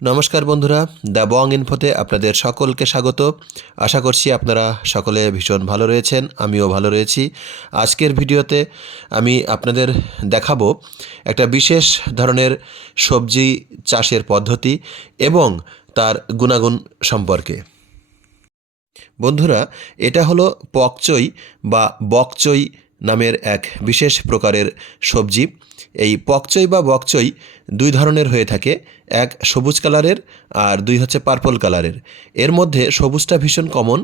নমস্কার বন্ধুরা, the Bong ইনফোতে আপনাদের সকলকে স্বাগত। আশা করছি আপনারা সকলে ভীষণ ভালো রয়েছেন, আমিও ভালো রয়েছি। আজকের ভিডিওতে আমি আপনাদের দেখাবো একটা বিশেষ ধরনের সবজি চাষের পদ্ধতি এবং তার গুণাগুণ সম্পর্কে। বন্ধুরা, এটা হলো পকচই বা বকচই নামের এক বিশেষ প্রকারের সবজি। এই পকচই বা বকচই দুই ধরনের হয়ে থাকে, এক সবুজ কালারের আর দুই হচ্ছে পার্পল কালারের। এর মধ্যে সবুজটা ভীষণ কমন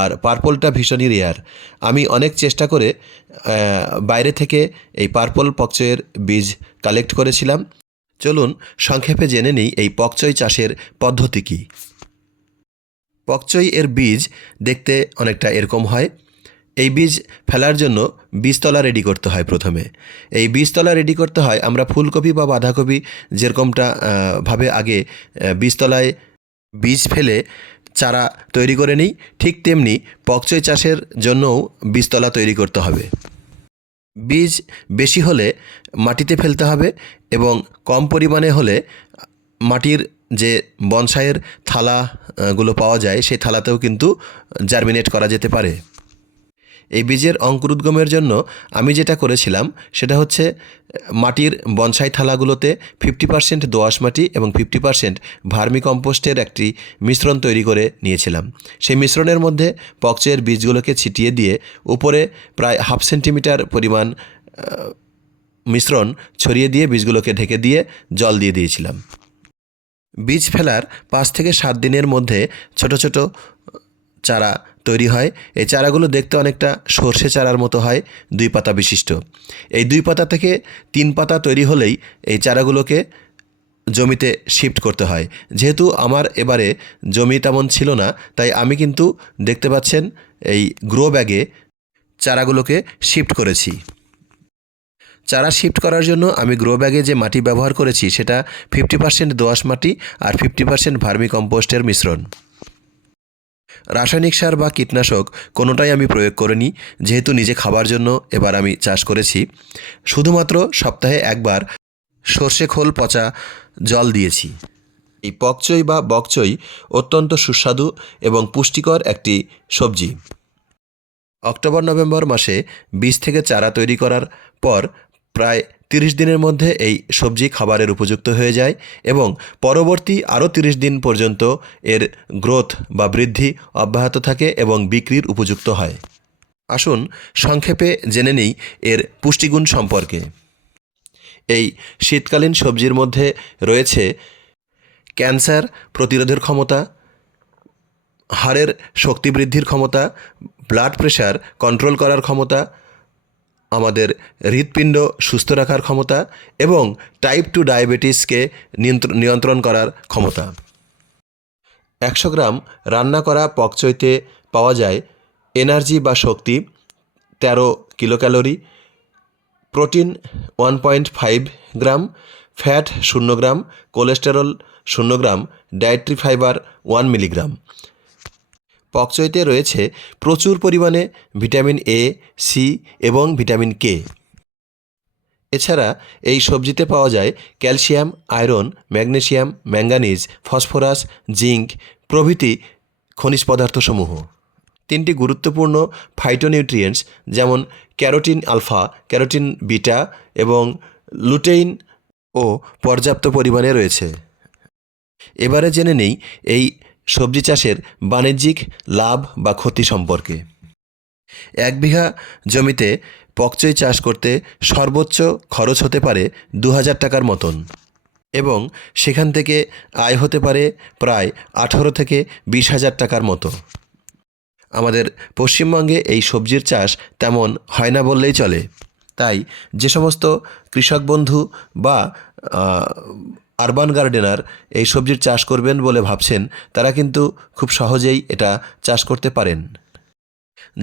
আর পার্পলটা ভীষণই রেয়ার। আমি অনেক চেষ্টা করে বাইরে থেকে এই পার্পল পকচইয়ের বীজ কালেক্ট করেছিলাম। চলুন সংক্ষেপে জেনে নিই এই পকচই চাষের পদ্ধতি কী। পকচই এর বীজ দেখতে অনেকটা এরকম হয়। এই বীজ ফেলার জন্য বীজতলা রেডি করতে হয়। প্রথমে এই বীজতলা রেডি করতে হয়। আমরা ফুলকপি বা বাঁধাকপি যেরকমটা ভাবে আগে বীজতলায় বীজ ফেলে চারা তৈরি করে নিই, ঠিক তেমনি পকচই চাষের জন্যও বীজতলা তৈরি করতে হবে। বীজ বেশি হলে মাটিতে ফেলতে হবে এবং কম পরিমাণে হলে মাটির যে বনসাইয়ের থালাগুলো পাওয়া যায় সেই থালাতেও কিন্তু জার্মিনেট করা যেতে পারে। এই বীজের অঙ্কুরোদ্গমের জন্য আমি যেটা করেছিলাম সেটা হচ্ছে মাটির বনসাই থালাগুলোতে 50% দোআঁশ মাটি এবং 50% ভার্মি কম্পোস্টের একটি মিশ্রণ তৈরি করে নিয়েছিলাম। সেই মিশ্রণের মধ্যে পকচইয়ের বীজগুলোকে ছিটিয়ে দিয়ে উপরে প্রায় 1/2 সেন্টিমিটার পরিমাণ মিশ্রণ ছড়িয়ে দিয়ে বীজগুলোকে ঢেকে দিয়ে জল দিয়ে দিয়েছিলাম। বীজ ফেলার 5 থেকে 7 দিনের মধ্যে ছোট ছোট চারা তৈরি হয়। এই চারাগুলো দেখতে অনেকটা সর্ষে চারার মতো হয়, 2 পাতা বিশিষ্ট। এই 2 পাতা থেকে 3 পাতা তৈরি হলেই এই চারাগুলোকে জমিতে শিফট করতে হয়। যেহেতু আমার এবারে জমি তেমন ছিল না, তাই আমি কিন্তু দেখতে পাচ্ছেন এই গ্রো ব্যাগে চারাগুলোকে শিফট করেছি। চারা শিফট করার জন্য আমি গ্রো ব্যাগে যে মাটি ব্যবহার করেছি সেটা 50% দোআঁশ মাটি আর 50% ভার্মি কম্পোস্টের মিশ্রণ। রাসায়নিক সার বা কীটনাশক কোনোটাই আমি প্রয়োগ করিনি, যেহেতু নিজে খাবার জন্য এবার আমি চাষ করেছি। শুধুমাত্র সপ্তাহে একবার সর্ষে খোল পচা জল দিয়েছি। এই পকচই বা বকচই অত্যন্ত সুস্বাদু এবং পুষ্টিকর একটি সবজি। অক্টোবর-নভেম্বর মাসে বীজ থেকে চারা তৈরি করার পর প্রায় 30 দিনের মধ্যে এই সবজি খাবারের উপযুক্ত হয়ে যায় এবং পরবর্তী আরও 30 দিন পর্যন্ত এর গ্রোথ বা বৃদ্ধি অব্যাহত থাকে এবং বিক্রির উপযুক্ত হয়। আসুন সংক্ষেপে জেনে নিই এর পুষ্টিগুণ সম্পর্কে। এই শীতকালীন সবজির মধ্যে রয়েছে ক্যান্সার প্রতিরোধের ক্ষমতা, হাড়ের শক্তি বৃদ্ধির ক্ষমতা, ব্লাড প্রেশার কন্ট্রোল করার ক্ষমতা, আমাদের হৃৎপিণ্ড সুস্থ রাখার ক্ষমতা এবং টাইপ 2 ডায়াবেটিসকে নিয়ন্ত্রণ করার ক্ষমতা। 100 গ্রাম রান্না করা পকচইতে পাওয়া যায় এনার্জি বা শক্তি 13 কিলোক্যালোরি, প্রোটিন 1.5 গ্রাম, ফ্যাট 0 গ্রাম, কোলেস্টেরল 0 গ্রাম, ডায়েটরি ফাইবার 1 মিলিগ্রাম। পকচইতে রয়েছে প্রচুর পরিমাণে ভিটামিন এ, সি এবং ভিটামিন কে। এছাড়া এই সবজিতে পাওয়া যায় calcium, iron, magnesium, manganese, phosphorus, zinc প্রভৃতি খনিজ পদার্থসমূহ। 3টি গুরুত্বপূর্ণ ফাইটোনিউট্রিয়েন্টস যেমন ক্যারোটিন আলফা, ক্যারোটিন বিটা এবং লুটেইন ও পর্যাপ্ত পরিমাণে রয়েছে। এবারে জেনে নেই এই সবজি চাষের বাণিজ্যিক লাভ বা ক্ষতি সম্পর্কে। 1 বিঘা জমিতে পকচই চাষ করতে সর্বোচ্চ খরচ হতে পারে 2000 টাকার মতন এবং সেখান থেকে আয় হতে পারে প্রায় 18 থেকে 20,000 টাকার মতো। আমাদের পশ্চিমবঙ্গে এই সবজির চাষ তেমন হয় না বললেই চলে। তাই যে সমস্ত কৃষক বন্ধু বা আরবান গার্ডেনার এই সবজির চাষ করবেন বলে ভাবছেন, তারা কিন্তু খুব সহজেই এটা চাষ করতে পারেন।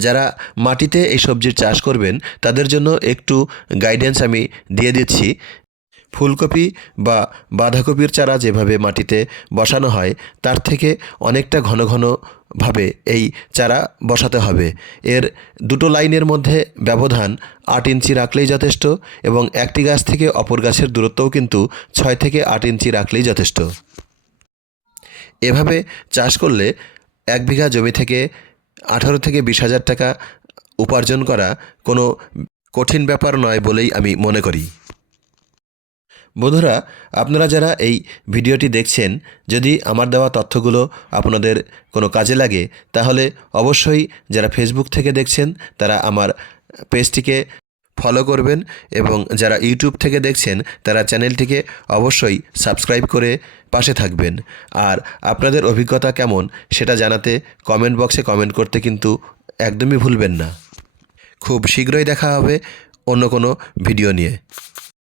যারা মাটিতে এই সবজির চাষ করবেন তাদের জন্য একটু গাইডেন্স আমি দিয়ে দিচ্ছি। ফুলকপি বা বাঁধাকপির চারা যেভাবে মাটিতে বসানো হয় তার থেকে অনেকটা ঘন ঘনভাবে এই চারা বসাতে হবে। এর 2টো লাইনের মধ্যে ব্যবধান 8 ইঞ্চি রাখলেই যথেষ্ট এবং একটি গাছ থেকে অপর গাছের দূরত্বও কিন্তু 6 থেকে 8 ইঞ্চি রাখলেই যথেষ্ট। এভাবে চাষ করলে 1 বিঘা জমি থেকে 18 থেকে 20,000 টাকা উপার্জন করা কোনো কঠিন ব্যাপার নয় বলেই আমি মনে করি। বন্ধুরা, আপনারা যারা এই ভিডিওটি দেখছেন, যদি আমার দেওয়া তথ্যগুলো আপনাদের কোনো কাজে লাগে তাহলে অবশ্যই যারা ফেসবুক থেকে দেখছেন তারা আমার পেজটিকে ফলো করবেন এবং যারা ইউটিউব থেকে দেখছেন তারা চ্যানেলটিকে অবশ্যই সাবস্ক্রাইব করে পাশে থাকবেন। আর আপনাদের অভিজ্ঞতা কেমন সেটা জানাতে কমেন্ট বক্সে কমেন্ট করতে কিন্তু একদমই ভুলবেন না। খুব শীঘ্রই দেখা হবে অন্য কোনো ভিডিও নিয়ে।